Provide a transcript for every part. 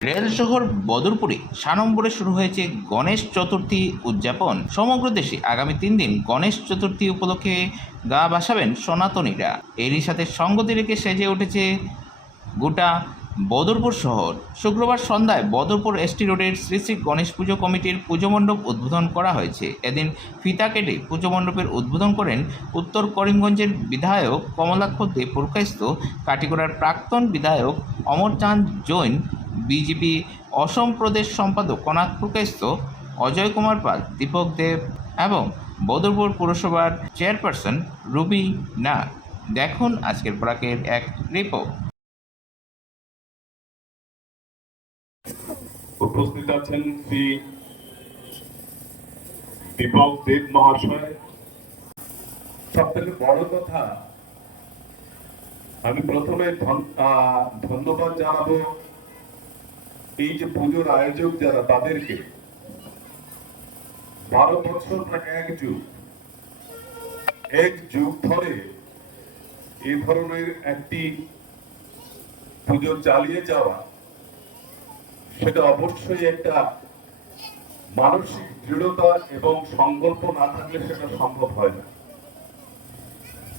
Rail শহর বদরপুরে সাড়ম্বরে শুরু হয়েছে গণেশ চতুর্থী উদযাপন। সমগ্র দেশে আগামী 3 দিন গণেশ চতুর্থী উপলক্ষে গা ভাসাবেন সনাতনীরা। এরই সাথে সঙ্গতি রেখে সেজে উঠেছে গোটা বদরপুর শহর। শুক্রবার সন্ধ্যায় বদরপুর এসটি রোডের শ্রী শ্রী গণেশ পুজো কমিটির পুজো মণ্ডপ উদ্বোধন করা হয়েছে। এদিন ফিতা কেটে পুজো মণ্ডপের উদ্বোধন করেন উত্তর করিমগঞ্জের বিধায়ক কমলাক্ষ দে পুরকায়স্থ, কাটিগড়ার প্রাক্তন বিধায়ক অমরচাঁদ জৈন, বিজেপি অসম প্রদেশ সম্পাদক কনাথ পুরকায়স্থ, অজয় কুমার পাল, দীপক দেব এবং বদরপুর পুরসভার চেয়ারপারসন রুবি নাগ। দেখুন আজকের বরাকের এক রিপোর্ট। উপস্থিত আছেন শ্রী দীপক দেব মহাশয়। সব থেকে বড় কথা, আমি প্রথমে ধন্যবাদ জানাবো এই যে পুজোর আয়োজক যারা, তাদেরকে। 12 বছর প্রায় এক যুগ ধরে এই ধরনের একটি পুজো চালিয়ে যাওয়া, সেটা অবশ্যই একটা মানসিক দৃঢ়তা এবং সংকল্প না থাকলে সেটা সম্ভব হয় না।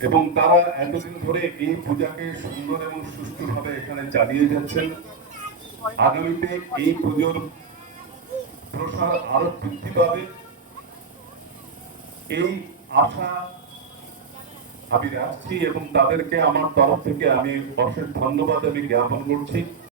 এবং তারা এতদিন ধরে এই পূজাকে সুন্দর এবং সুষ্ঠুভাবে এখানে চালিয়ে যাচ্ছেন। আগামীতে এই পুজোর প্রসার আরো বৃদ্ধি পাবে, এই আশা আমি রাখছি এবং তাদেরকে আমার তরফ থেকে আমি অশেষ ধন্যবাদ জ্ঞাপন করছি।